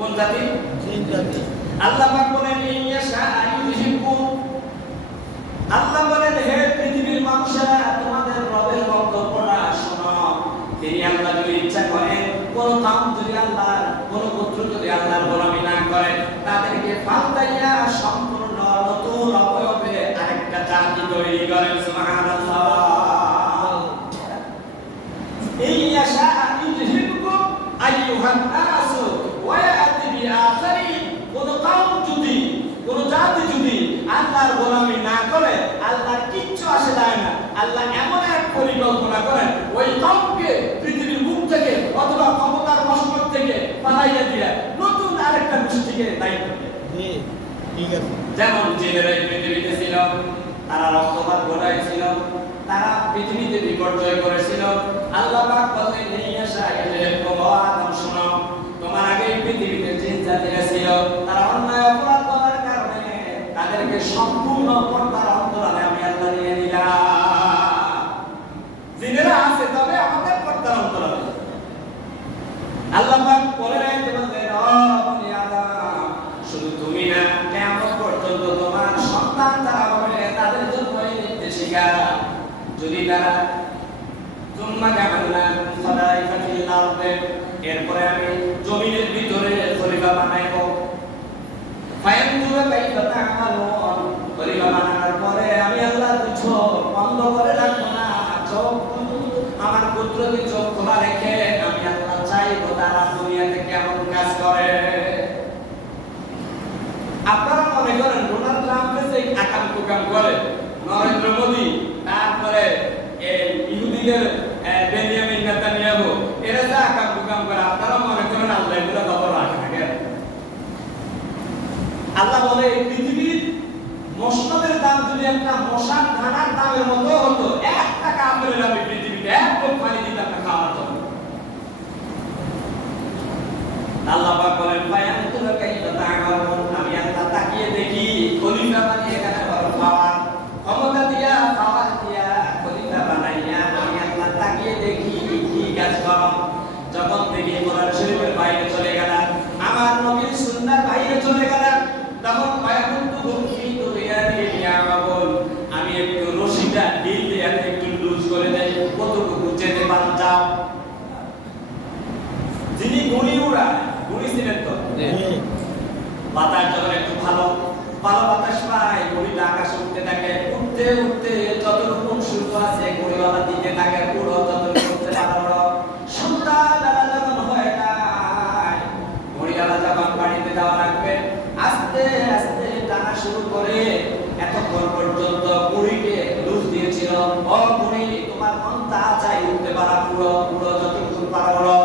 কোন জাতি? জিন জাতি। আল্লাহ পাক বলেন ইয়াশা আইয়ুহিকুম, আল্লাহ বলেন হে পৃথিবীর মানুষেরা তোমাদের রবের বক্তব্যটা শোনো। তিনি আল্লাহ যদি ইচ্ছা করেন কোন কাম যদি আল্লাহ কোন পুত্র যদি আল্লাহর গোলামি না করে তাদেরকে ফালতাইয়া সম্পূর্ণ নতুন অবয়বে আরেকটা জাতি তৈরি করেন। সুবহানাল্লাহ। ইয়াশা আইয়ুহিকুম আইয়ুহান নাস ওয়া ইয়াতি বিআখারিন, কোন কাম যদি কোন জাতি যদি আল্লাহর গোলামি না করে আল্লাহর কিচ্ছু আসে যায় না। আল্লাহ এমন এক পরিকল্পনা করেন ওই কওমকে পৃথিবীর মুখ থেকে অথবা ক্ষমতার মসনদ থেকে পালাইয়া দিয়ে নতুন আরেকটা গোষ্ঠীকে দায়িত্ব দেয়। ঠিক আছে। যেমন জিনেরা পৃথিবীতে ছিল, তারা রক্তপাত ঘটাইছিল, তারা পৃথিবীতে বিপর্যয় করেছিল। আল্লাহ পাক বলেন ইয়াশা আইয়ুহিকুম ওয়া আদম শোনো, তোমার আগে পৃথিবীতে জিন জাতিরা ছিল, তারা অন্যায় অপরাধ করার কারণে তাদেরকে সম্পূর্ণ পর্দার অন্তরালে আমি আল্লাহ নিয়ে নিলাম। জিনেরা আছে তবে আমাদের পর্দার অন্তরালে। আল্লাহ পাক বলেন তোমাদের বনি আদম শুধু তুমি না কিয়ামত পর্যন্ত তোমার সন্তান যারা হবে তাদের জন্য এই নির্দেশিকা, যদি তারা তুম্মা জাআলনাকুম খালাইফা ফিল আরদি, এরপরে আমি জমিনের ভিতরে খলিফা বানাইব। ফায়ানজুরা কাইফা তা'মালুন, খলিফা বানানোর পরে আমি আল্লাহ চোখ বন্ধ করে রাখবো না, চোখ আমার কুদরতি চোখ খোলা রেখে আমি আল্লাহ চাইবো তারা দুনিয়াতে কেমন কাজ করে। আপনারা মনে করেন ডোনাল্ড ট্রাম্প যে আকাম কুকাম করে, নরেন্দ্র মোদি, তারপরে ইহুদিদের বেনিয়ামিন নেতানিয়াহু, এরা যা আকাম কুকাম করে আপনারা মনে করেন আল্লাহ এগুলো খবর রাখে না? আল্লাহ বলে পৃথিবীর মসনদের দাম যদি একটা মশার দানার দামের মতো হতো, 1 টাকা আমলের আমি পৃথিবীতে একদম পানি দিতাম না খাওয়ার জন্য। আল্লাহ পাক বলেন ফায়ানতুরা কাইফা তা'মালুন, আমি আল্লাহ তাকিয়ে দেখি খলিফা বানিয়ে এখানে বড় পাওয়ার ক্ষমতা দিয়া পাওয়ার দিয়া খলিফা বানাইয়া আমি আল্লাহ তাকিয়ে দেখি কি কাজ করো। যখন দেখি কোরআন শরীফের বাইরে চলে গেলাম, আমার নবীর সুন্নাহর বাইরে চলে গেলাম, তখন ফায়াকুনতুহুম ফি তুগয়ানি ইয়ামাবুন, আমি একটু রশিটা ঢিল দিয়ে একটু লুজ করে দেই, কতটুকু যেতে পারো যাও। যিনি গুণী উড়ায়, গুণী ছিলেন তো, বাতাস যখন একটু ভালো ভালো বাতাস পায় ঘড়িটা আকাশে উঠতে থাকে, উঠতে উঠতে যতটুকু সূর্য আছে ঘড়িওয়ালা দিকে থাকে পুরো যতটুকু উঠতে পারো। সন্ধ্যাবেলা যখন হয়ে যায় ঘড়িওয়ালা যখন বাড়িতে যাওয়া লাগবে আস্তে আস্তে টানা শুরু করে, এতক্ষণ পর্যন্ত ঘড়িকে লুজ দিয়েছিল, ও ঘড়ি তোমার মন তা চাই উঠতে পারা পুরো পুরো যতটুকু পারো।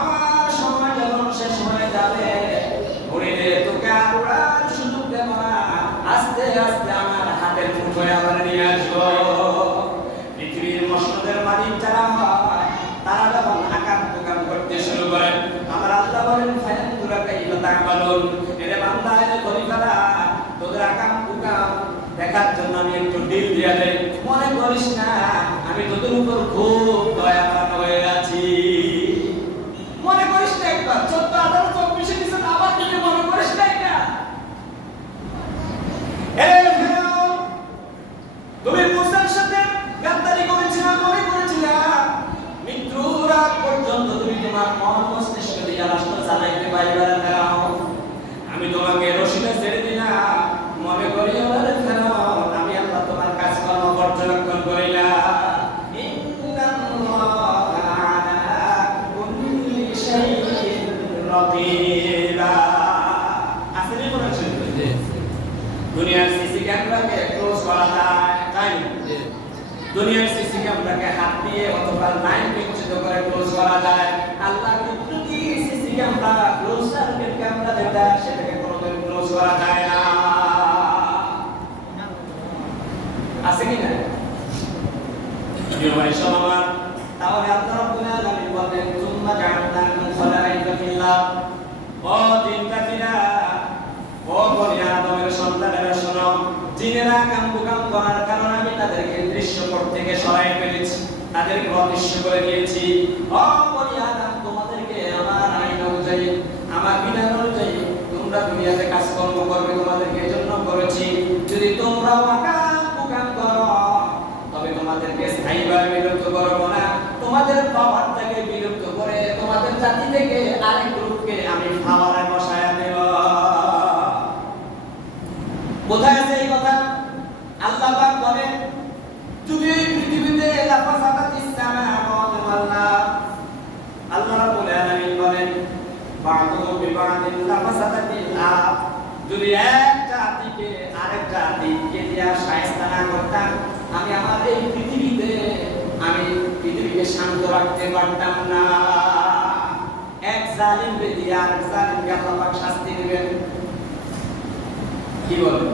আমার সময় যখন শেষ হয়ে যাবে ঘড়িতে তোকে আর উড়ার সুযোগ দেব না, আস্তে আস্তে আমার হাতের মুঠোয় আবার নিয়ে আসবো। পৃথিবীর মসনদের মালিক যারা হয় তারা যখন আকাম কুকাম করতে শুরু করেন, আমার আল্লাহ বলেন ফায়ানজুরা কাইফা তা'মালুন, এরে বান্দা এরে খলিফারা তোদের আকাম কুকাম দেখার জন্য আমি একটু ঢিল দিয়ে দেই, মনে করিস না আমি তোদের উপর খুব দয়াবান হয়ে আছি। মনে করিস না একবার 14,24 দিন আবার দিকে মনে করিস না এটা? তুমি মুসার সাথে গাদ্দারি করেছিলা, মনে করেছিলা মৃত্যুর আগ পর্যন্ত তুমি তোমার মন মস্তিষ্ক দিয়ে রাষ্ট্র চালাইতে পারবে না। আমি তোমাকে রশিদে ছেড়ে দিলাম, মনে করিও না ফেরাউন আমি আল্লাহ তোমার কাজকর্ম পর্যবেক্ষণ করিলাম। ইন্নাল্লাহা আলা কুল্লি শাইইন রাকিবা। আসলে মনে হচ্ছে দুনিয়ার সিসি ক্যামেরাকে ক্লোজ করা যায়, তাই না? দুনিয়ার সিসি ক্যামেরাকে হাত দিয়ে অথবা লাইন বিচ্ছিন্ন করে ক্লোজ করা যায়। আল্লাহ কুদরতি CC camera close circuit camera যেটা সেটাকে কোনোদিন ক্লোজ করা যায় না। আছে কি না? প্রিয় ভাই সবার, তাহলে আল্লাহ রাব্বুল আলামিন বলেন তুম্মা জাআলনাকুম খালাইফা ফিল আরদ, ও জিন্নাতিরা, ও বনি আদমের সন্তানেরা শোনো, জিনেরা কাম কুকাম করার কারণে আমি তাদেরকে দৃশ্যপট থেকে সরাই ফেলেছি, তাদেরকে অদৃশ্য করে দিয়েছি। ও বনি আদম, তোমাদেরকে আমার আইন অনুযায়ী, আমার বিধান অনুযায়ী তোমরা দুনিয়াতে কাজকর্ম করবে, তোমাদেরকে এজন্য করেছি। যদি তোমরা ওয়াকাম করো তবে তোমাদেরকে স্থায়ীভাবে বিলুপ্ত করব না, তোমাদের পাওয়ারটাকে বিলুপ্ত করে তোমাদের জাতি থেকে আরেক গ্রুপকে আমি খাওয়ারে বসায়া দেব। কোথায় আছে এই কথা? আল্লাহ পাক বলেন, যদি এই পৃথিবীতে লাফাসাতাতিস সামাওয়াতু ওয়াল আরদ, আল্লাহ রাব্বুল আলামিন বলেন বা'দুহু বিবা'দিন লাফাসাতাতিল আরদ, যদি এক জাতিকে আরেক জাতিকে দিয়া শায়েস্তা না করতাম, আমি আমার এই পৃথিবীতে পৃথিবীকে শান্ত রাখতে পারতাম না। এক জালিমকে দিয়ে আরেক জালিমকে আল্লাহ পাক শাস্তি দিবেন। কি বলেন?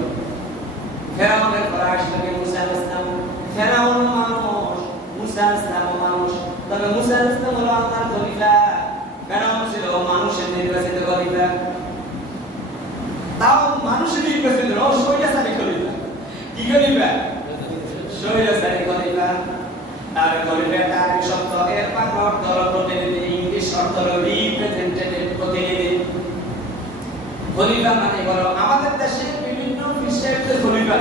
ফেরাউনের পরে আসলো মুসা আলাইহিস সালাম। ফেরাউন মানুষ, মুসা আলাইহিস সালাম মানুষ, তবে মুসা আলাইহিস সালাম হলো আল্লাহর খলিফা। ফেরাউন ছিল মানুষের নির্বাচিত খলিফা। তাও মানুষের নির্বাচিত স্বৈরাচারী খলিফা। কি খলিফা? স্বৈরাচারী খলিফা। তার খলিফা তার শব্দ এর বাংলা অর্থ হলো প্রতিনিধি, ইংলিশ অর্থ হলো রিপ্রেজেন্টেটিভ, প্রতিনিধি। খলিফা মানে হলো আমাদের দেশে বিভিন্ন ফিসের খলিফা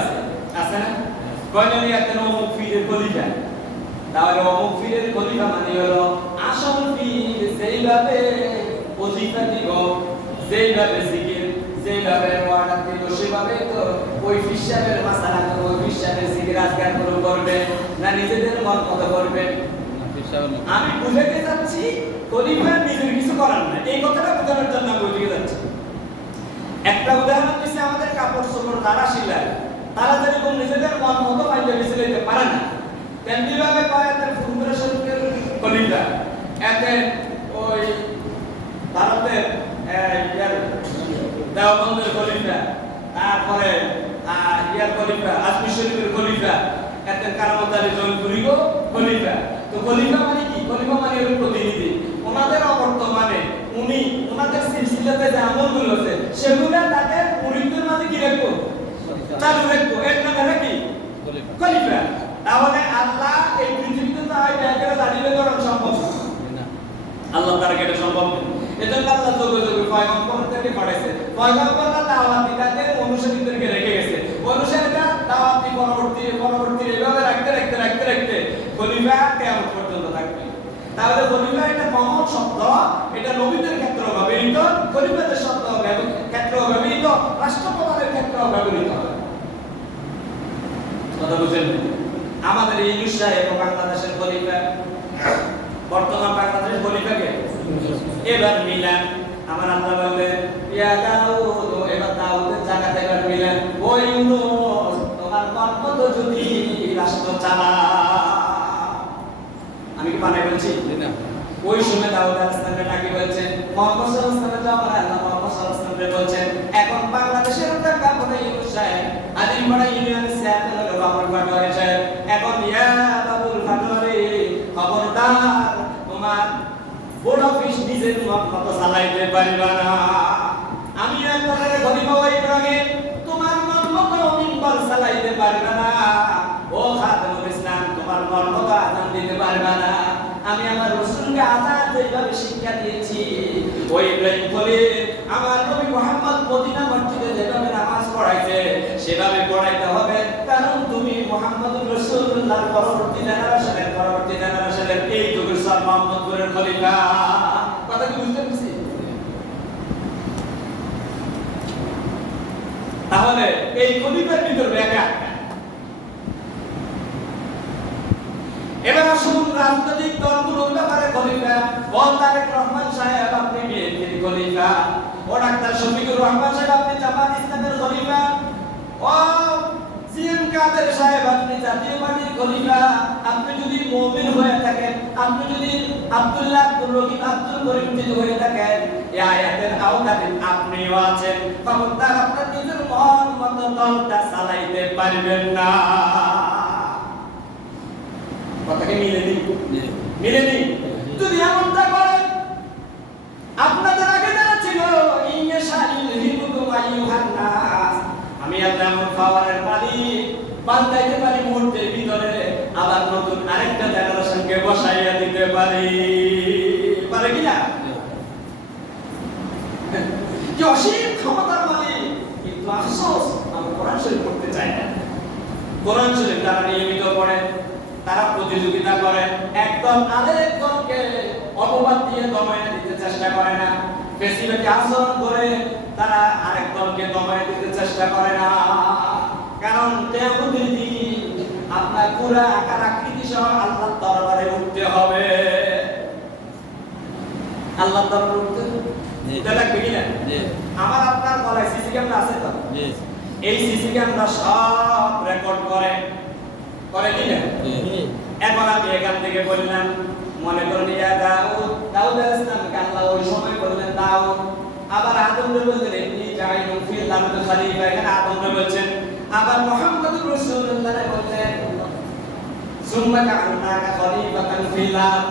আছে না? কয়জনই একটা অমুক ফিরের খলিফা। তাহলে অমুক ফিরের খলিফা মানে হলো আসল ফির যেইভাবে ওজিফা দিব, যেইভাবে জিকির, যেইভাবে ওয়ার্ডার দিব, সেভাবে তো ওই ফিসাবের মাসালা তো ওই ফিসাবের জিকির আজকাল করবে না, নিজেদের মন মতো করবে। আমি বুঝাতে চাচ্ছি খলিফা নিজের কিছু করার না, এই কথাটা বোঝানোর জন্য আমি ওইদিকে যাচ্ছি। একটা উদাহরণ দিচ্ছি, আমাদের কাপড় চোপড় তারা সিলাই, তারা যেরকম নিজেদের মন মতো পাঞ্জাবি সিলাইতে পারে না, তেমনি ভাবে কয়েকটা ফুরফুরা শরীফের খলিফা, এতে ওই ভারতের দেওবন্দের খলিফা, তারপরে ইয়ার খলিফা, আজমির শরীফের খলিফা, এতে কারামত আলী জয়পুরিও খলিফা। তো খলিফা মানে কি? খলিফা মানে হলো প্রতিনিধি। ওনাদের অবর্তমানে উনি ওনাদের সিলসিলাতে যে আমলগুলো আছে সেগুলো তাদের মুরিদদের মাঝে কি রাখবো? চালু রাখবো। এর নাম কি? খলিফা। তাহলে আল্লাহ এই পৃথিবীতে তো আই ব্যাগের দাঁড়িয়ে করা সম্ভব না, আল্লাহ তার এটা সম্ভব না। এজন্য আল্লাহ যোগে যোগে পয়গম্বরদেরকে পাঠাইছে, পয়গম্বররা দাওয়াতি তাদের অনুসারীদেরকে রেখে গেছে, অনুসারীরা দাওয়াতি পরবর্তী এভাবে রাখতে খলিফা কিয়ামত পর্যন্ত থাকবে। তাহলে খলিফা একটা কমন শব্দ, এটা নবীদের ক্ষেত্রেও ব্যবহৃত, খলিফাদের শব্দ ক্ষেত্রেও ব্যবহৃত, রাষ্ট্রপ্রধানের ক্ষেত্রেও ব্যবহৃত হয়। কথা বুঝেন? আমাদের এই ইউনূস সাহেব বাংলাদেশের খলিফা, বর্তমান বাংলাদেশের খলিফাকে এবার মিলান। আমার আল্লাহ বলেন ইয়া দাউদ, এবার দাউদের জায়গাতে এবার মিলান, ও ইউনূস তোমার মত যদি রাষ্ট্র চালা। আমি কি বানাই বলছি না? ওই সময় দাউদ আলাইহিস সালাম নাকি বলছেন মুহাম্মদ সাল্লাল্লাহু আলাইহি ওয়াসাল্লাম, আল্লাহ মুহাম্মদ সাল্লাল্লাহু আলাইহি ওয়াসাল্লাম বলছেন এখন বাংলাদেশের প্রেক্ষাপটে ইউনূস সাহেব আদিলপাড়া ইউনিয়নের চেয়ারম্যান হলো বাবুল পাটোয়ারি সাহেব। এখন ইয়া বাবুল পাটোয়ারি, খবরদার তোমার বোর্ড অফিস নিজের মতো চালাইতে পারবা না। আমি একবারে খলিফা ইব্রাহিম, তোমার মন মতো মিম্বার চালাইতে পারবা না। ও খাদেমুল ইসলাম, তোমার মন মতো আযান দিতে পারবা না। আমি আমার রাসূলকে আযান যেভাবে শিক্ষা দিয়েছি, ওই ইব্রাহিম খলিল আমার নবী মুহাম্মদ মদিনা মসজিদে যেভাবে নামাজ পড়াইছে সেভাবে পড়াইতে হবে, কারণ তুমি মুহাম্মদুর রাসূলুল্লাহর পরবর্তী জেনারেশনের এই যুগের সব মুহাম্মদপুরের খলিফা। কথা কি বুঝতে পারছি? তাহলে এই খলিফার ভিতর ব্যাখ্যা। এবার আসুন রাজনৈতিক দলগুলোর ব্যাপারে খলিফা। ও তারেক রহমান সাহেব আপনি বিএনপির খলিফা, ও ডাক্তার শফিকুর রহমান সাহেব আপনি জামাত ইসলামের খলিফা, ও সিএম কাদের সাহেব আপনি জাতীয় পার্টির খলিফা। আপনি যদি মুমিন হয়ে থাকেন, আপনি যদি আব্দুল্লাহ আব্দুল রহিম আব্দুল করিম যদি হয়ে থাকেন, এই আয়াতের আওতাতে আপনিও আছেন। খবরদার আপনার নিজের মন মতো দলটা চালাইতে পারবেন না। কথাকে মিলে নি। যদি এমনটা করেন, আপনাদের আগে যারা ছিল আমি আল্লাহ এমন পাওয়ারের মালিক, পাল্টাইতে পারি মুহূর্তের ভিতরে, আবার নতুন আরেকটা জেনারেশনকে বসাইয়া দিতে পারি, পারে কিনা? যে অসীম ক্ষমতার মালিক, কিন্তু আফসোস আমরা কোরআন শরীফ পড়তে চাই না। কোরআন শরীফ তারা নিয়মিত পড়ে, তারা প্রতিযোগিতা করে, একদল আরেক দলকে অপবাদ দিয়ে দমায় দিতে চেষ্টা করে না, বেশিরভাগ আচরণ করে তারা আরেক দলকে দমায় দিতে চেষ্টা করে না। কারণ কিয়ামতের দিন আপনার পুরা আকার আকৃতি সহ আল্লাহর দরবারে উঠতে হবে। আল্লাহর দরবারে উঠতে এটা লাগবে কিনা? আমার আপনার গলায় সিসি ক্যামেরা আছে তো? এই সিসি ক্যামেরা সব রেকর্ড করে কিনা? এখন আমি এখান থেকে বললাম, মনে করেন ইয়া দাউদ আলাইহিস সালামকে আল্লাহ ওই সময় বললেন দাউদ, আবার আদমকে বললেন ইন্নী জাইলুন ফিল আরদি খলিফা, এখানে আদমকে বলছেন, আবার মুহাম্মদুর রাসূলুল্লাহকে বললেন সুম্মা জাআলনাকা খলিফাতান ফিল আরদ।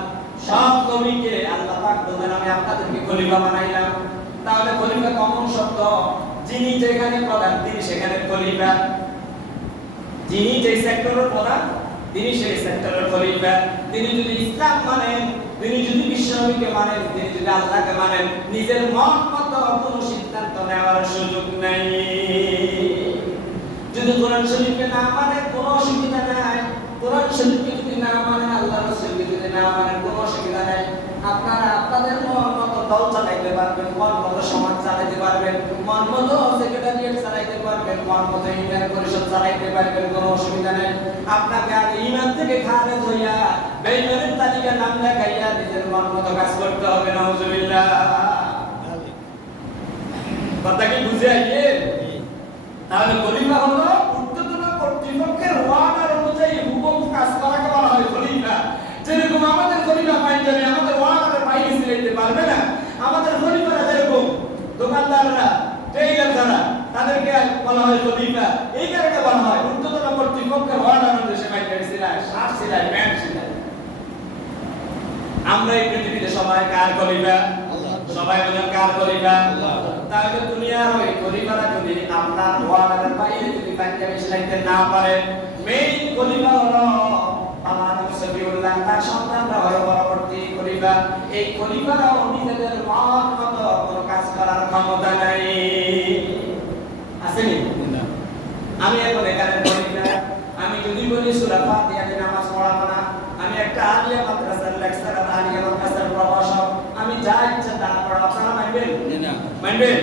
সব নবীকে আল্লাহ পাক বলেন আমি আপনাদেরকে খলিফা বানাইলাম। তাহলে খলিফা কমন শব্দ, যিনি যেখানে প্রধান তিনি সেখানে খলিফা, যিনি যে সেক্টরের প্রধান তিনি সেই সেক্টরের খলিফা। তিনি যদি ইসলাম মানেন, তিনি যদি বিশ্বনবীকে মানেন, তিনি যদি আল্লাহকে মানেন, নিজের মন মতো কোনো সিদ্ধান্ত নেওয়ার সুযোগ নেই। যদি কোরআন শরীফকে না মানেন কোনো অসুবিধা নাই, কোরআন শরীফকে যদি না মানেন, আল্লাহর রাসূলকে যদি না মানেন কোনো অসুবিধা নাই। আপনারা আপনাদের মন মতো দল চালাইতে পারবেন, মন মতো সমাজ চালাইতে পারবেন, মন মতো সেক্রেটারিয়েট চালাইতে পারবেন, মন মতো ইউনিয়ন পরিষদ চালাইতে পারবেন, কোনো অসুবিধা নাই। আপনাকে আগে ঈমান থেকে খারেজ হইয়া বেঈমানের তালিকার নাম লেখাইয়া নিজের মন মতো কাজ করতে হবে। নাউজুবিল্লাহ। কথা কি বুঝে আইয়ে? তাহলে খলিফা হলো ঊর্ধ্বতন কর্তৃপক্ষের ওয়ার্ডার অনুযায়ী হুকুম কাজ করাকে বলা হয় খলিফা। যেরকম আমাদের খলিফা পাঞ্জাবি আমাদের ওয়ার্ডারের বাইরে চালাইতে পারবে না, আমাদের খলিফারা যেরকম দোকানদাররা ট্রেডার যারা তাদেরকে বলা হয় খলিফা। এই কারণে বলা হয় ঊর্ধ্বতন কর্তৃপক্ষের ওয়ার্ডার অনুযায়ী পাঞ্জাবি সিলাই, শার্ট সিলাই, প্যান্ট সিলাই। আমরা এই পৃথিবীতে সবাই কার খলিফা? সবাই বলেন কার খলিফা? তাহলে দুনিয়ার ওই খলিফারা যদি আপনার ওয়ার্ডারের বাইরে যদি পাঞ্জাবি সিলাইতে না পারে, মেইন খলিফা হলো তার সন্তানরা হয় পরবর্তী খলিফা। এই খলিফারাও নিজেদের মন মতো কোনো কাজ করার ক্ষমতা নাই। আসেনি? আমি এখন এখানে খলিফা, আমি যদি বলি সূরা ফাতিহাতে নামাজ পড়াবো না, আমি একটা আলিয়া মাদ্রাসার লেকচারার, আলিয়া মাদ্রাসার প্রভাষক, আমি যা ইচ্ছা তা পড়াবো, আপনারা মানবেন? মানবেন?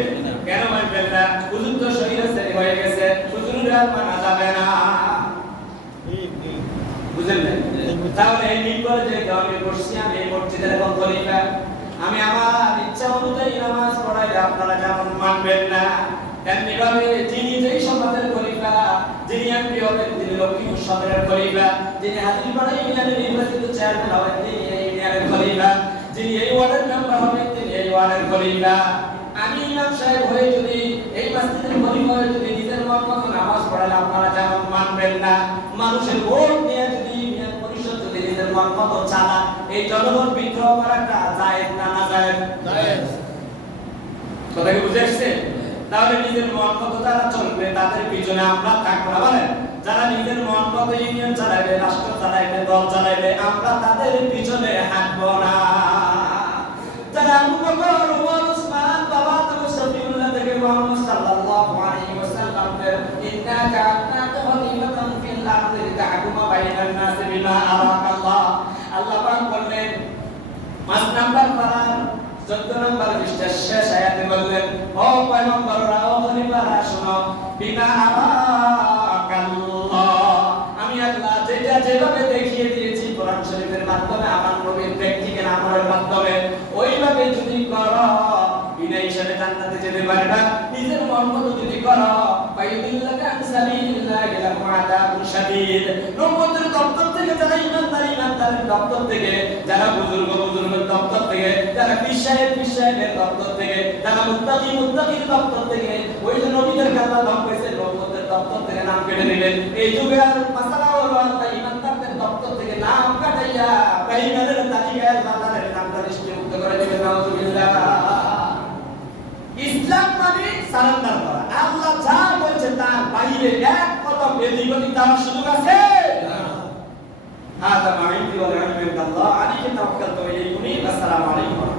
কেন মানবেন না? হুজুর তো শহীদ হয়ে গেছে, হুজুরের আর মানা যাবে না। বুঝলেন না? তাহলে এই মিম্বরে যে আমি বসছি, আমি এই মসজিদের এখন খলিফা, আমি আমার ইচ্ছা অনুযায়ী নামাজ পড়াইলে আপনারা যেমন মানবেন না, তেমনি ভাবে যিনি যেই সমাজের খলিফা, যিনি এমপি হবেন তিনি লক্ষ্মীপুর সদরের খলিফা, যিনি হাতিপাড়া ইউনিয়নের নির্বাচিত চেয়ারম্যান হবেন তিনি এই ইউনিয়নের খলিফা, যিনি এই ওয়ার্ডের মেম্বার হবেন তিনি এই ওয়ার্ডের খলিফা। আমি ইমাম সাহেব হয়ে যদি এই মসজিদের খলিফা হয়ে যদি নিজের মত মতো নামাজ পড়ালে আপনারা যেমন মানবেন না, মানুষের ভোট নিয়ে যদি ইউনিয়ন পরিষদ যদি নিজের মত মতো চালা, এই জনগণ বিদ্রোহ করাটা জায়েজ না না জায়েজ? জায়েজ। কথা কি বুঝে আসছে? তাহলে নিজের মন মতো যারা চলবে তাদের পিছনে আমরা থাকবো না। বলেন, যারা নিজের মন মতো ইউনিয়ন চালাইবে, রাষ্ট্র চালাইবে, দল চালাইবে, আমরা তাদের পিছনে হাঁটবো না। যারা আবু বকর, ওমর, উসমান, বাবা থেকে সফিউল্লাহ থেকে মুহাম্মদ সাল্লাল্লাহু আলাইহি ওয়াসাল্লাম এর ইন্না জাআলনাকা খলিফাতান ফিল আরদি তাহকুমা বাইনান নাস বিমা আরাকাল্লাহ, আল্লাহ পাক বললেন 5 নাম্বার পারার 14 নম্বর পৃষ্ঠার শেষ আয়াতে বললেন, ও পয়গম্বররা, ও খলিফারা শোনো, বিমা আরাকাল্লাহ, আমি আল্লাহ যেটা যেভাবে দেখিয়ে দিয়েছি কোরআন শরীফের মাধ্যমে, আমার নবীর প্র্যাকটিক্যাল আমলের মাধ্যমে, ওইভাবে যদি করো বিনা হিসাবে জান্নাতে যেতে পারবা। নিজের মন মতো যদি করো, ফায়ুদিল্লাকা আন সাবিলিল্লাহি লাহুম আযাবুন শাদীদ, নবুয়তের দপ্তর থেকে যারা ইমানদারের দপ্তর থেকে, যারা বুজুর্গের দপ্তর থেকে, যারা পীর সাহেবের দপ্তর থেকে, যারা মুত্তাকির দপ্তর থেকে, ওই যে নবীদের কথা নাম কইছে নবুয়তের দপ্তর থেকে নাম কেটে দিলেন। এই যুগে আর মাসালা হলো আল্লাহ ইমানদারদের দপ্তর থেকে নাম কাটাইয়া বেঈমানের তালিকায় আল্লাহর নামটা লিস্টভুক্ত করে দিবেন। নাউজুবিল্লাহ। ইসলাম মানে সারেন্ডার করা। আল্লাহ যা বলছে তার বাইরে এক কদম এদিক ওদিক যাওয়ার সুযোগ আছে না। হাদা মা ইনদি ওয়া লা ইলাহা ইল্লাল্লাহ আলাইহি তাওয়াক্কালতু ওয়া ইলাইহি উনীব। আসসালামু আলাইকুম।